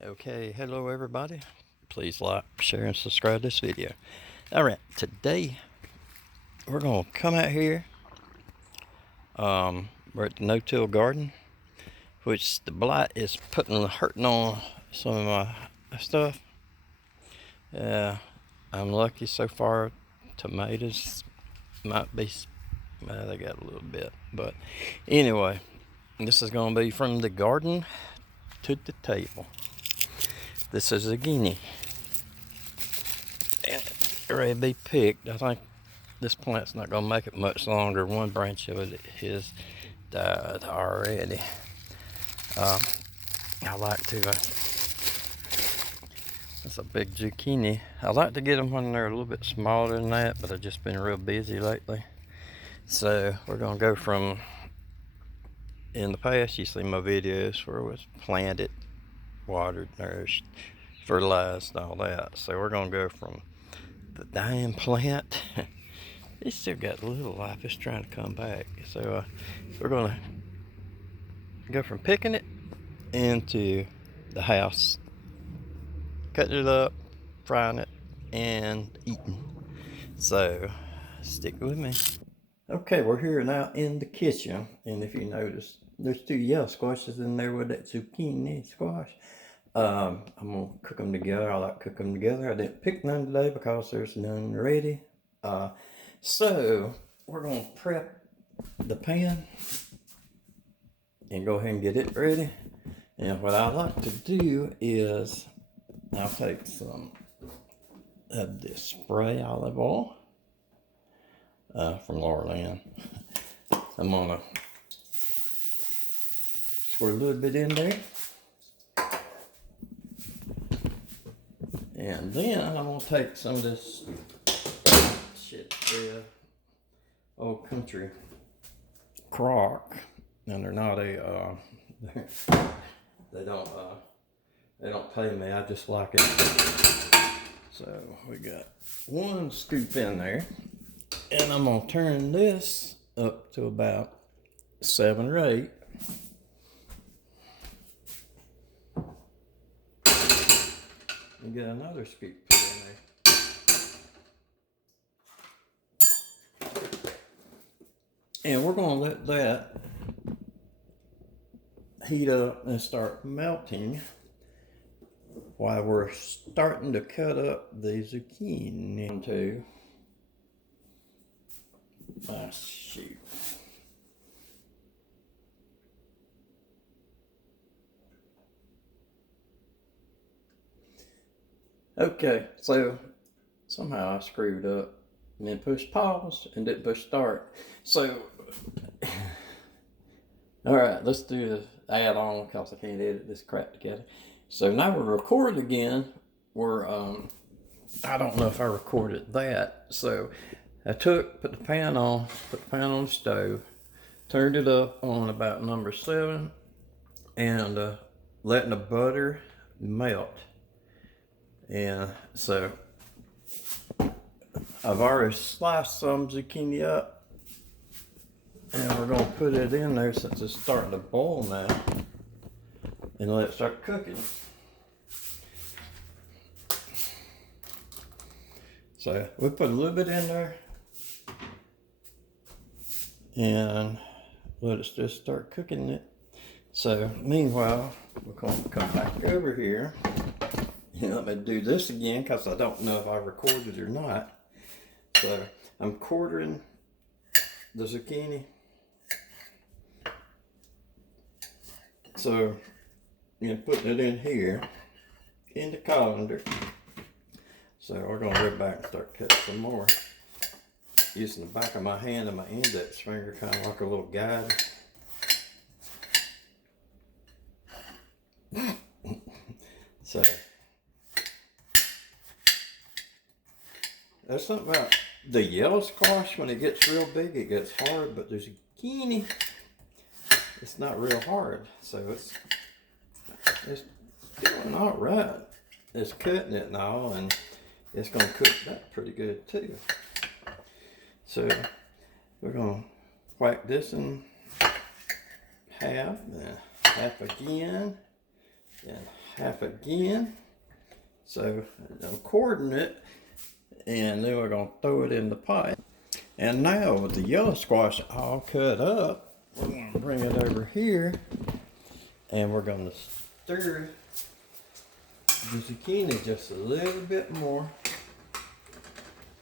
Okay, hello everybody. Please like, share, and subscribe this video. Alright, today we're going to come out here. We're at the no-till garden, which the blight is hurting on some of my stuff. I'm lucky so far. Tomatoes might be, well, they got a little bit. But anyway, this is going to be from the garden to the table. This is a guinea. And ready to be picked. I think this plant's not going to make it much longer. One branch of it has died already. I like to, that's a big zucchini. I like to get them when they're a little bit smaller than that, but I've just been real busy lately. So we're going to go from, in the past you see my videos where it was planted, watered, nourished, fertilized, and all that. So we're going to go from the dying plant. It's still got a little life. It's trying to come back. So we're going to go from picking it into the house, cutting it up, frying it, and eating. So stick with me. Okay, we're here now in the kitchen. And if you notice, there's two yellow squashes in there with that zucchini squash. I'm going to cook them together. I like to cook them together. I didn't pick none today because there's none ready. So we're going to prep the pan and go ahead and get it ready. And what I like to do is I'll take some of this spray olive oil from Laurel. I'm gonna squirt a little bit in there, and then I'm gonna take some of this Old Country Crock, and they're not a they don't pay me. I just like it. So we got one scoop in there, and I'm gonna turn this up to about 7 or 8. And get another scoop put in there. And we're gonna let that heat up and start melting while we're starting to cut up the zucchini into my shoot. Okay, so somehow I screwed up and then pushed pause and didn't push start. So, all right, let's do the add on because I can't edit this crap together. So now we're recording again. I don't know if I recorded that. So I put the pan on the stove, turned it up on about number 7, and letting the butter melt. And so I've already sliced some zucchini up, and we're going to put it in there since it's starting to boil now, and let it start cooking. So we put a little bit in there and let it just start cooking it. So meanwhile, we're going to come back over here and let me do this again because I don't know if I recorded or not. So I'm quartering the zucchini. So you're putting it in here in the colander. So we're going to go back and start cutting some more, using the back of my hand and my index finger kind of like a little guide. So there's something about the yellow squash, when it gets real big it gets hard, but the zucchini, it's not real hard. So it's doing all right. It's cutting it and all, and it's going to cook that pretty good too. So we're going to whack this in half, then half again, then half again. So I'm quartering it, and then we're gonna throw it in the pot. And now with the yellow squash all cut up, we're gonna bring it over here, and we're gonna stir the zucchini just a little bit more.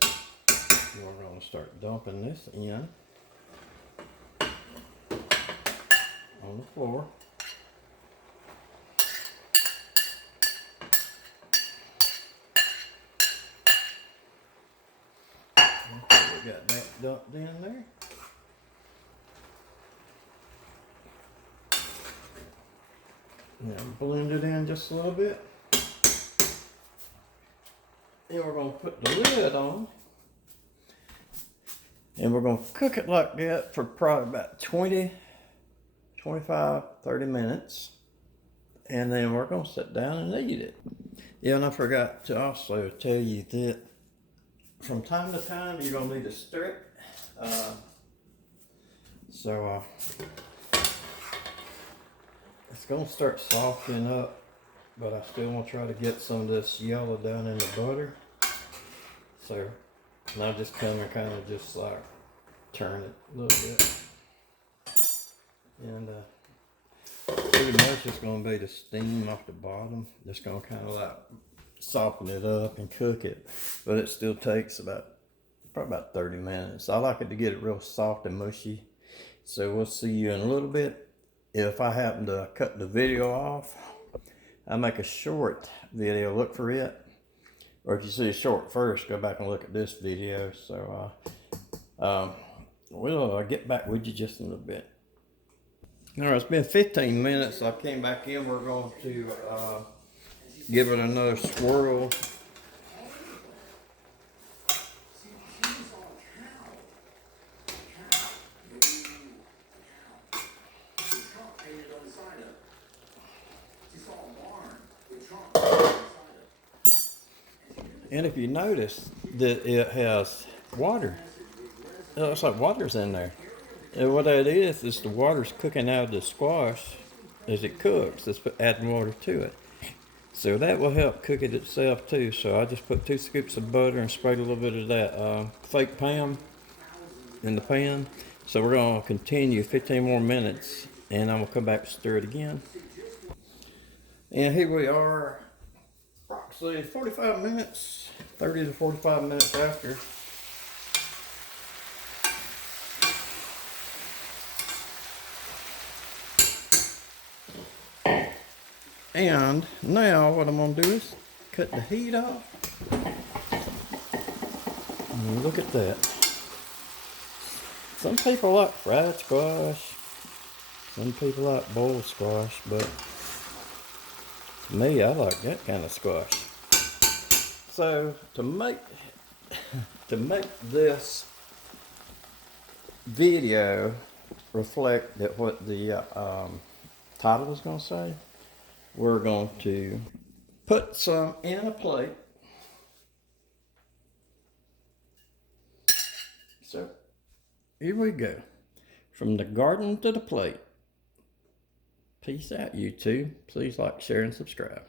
And we're gonna start dumping this in on the floor. We got that dumped in there. Now blend it in just a little bit. Then we're going to put the lid on. And we're going to cook it like that for probably about 20, 25, 30 minutes. And then we're going to sit down and eat it. Yeah, and I forgot to also tell you that from time to time you're going to need to stir it. It's going to start softening up, but I still want to try to get some of this yellow down in the butter. So now just come and kind of just like turn it a little bit. And pretty much it's going to be the steam off the bottom. Just going to kind of like soften it up and cook it. But it still takes probably about 30 minutes. I like it to get it real soft and mushy. So we'll see you in a little bit. If I happen to cut the video off, I make a short video, look for it. Or if you see a short first, go back and look at this video. So we'll get back with you just in a little bit. All right, it's been 15 minutes. I came back in. We're going to give it another swirl. And if you notice that it has water, it looks like water's in there. And what that is the water's cooking out of the squash as it cooks. It's adding water to it. So that will help cook it itself too. So I just put 2 scoops of butter and sprayed a little bit of that fake Pam in the pan. So we're going to continue 15 more minutes, and I'm going to come back and stir it again. And here we are, approximately 45 minutes, 30 to 45 minutes after. And now what I'm going to do is cut the heat off. And look at that. Some people like fried squash. Some people like boiled squash, but to me, I like that kind of squash. So to make this video reflect that what the title is going to say, we're going to put some in a plate. So here we go. From the garden to the plate. Peace out, YouTube. Please like, share, and subscribe.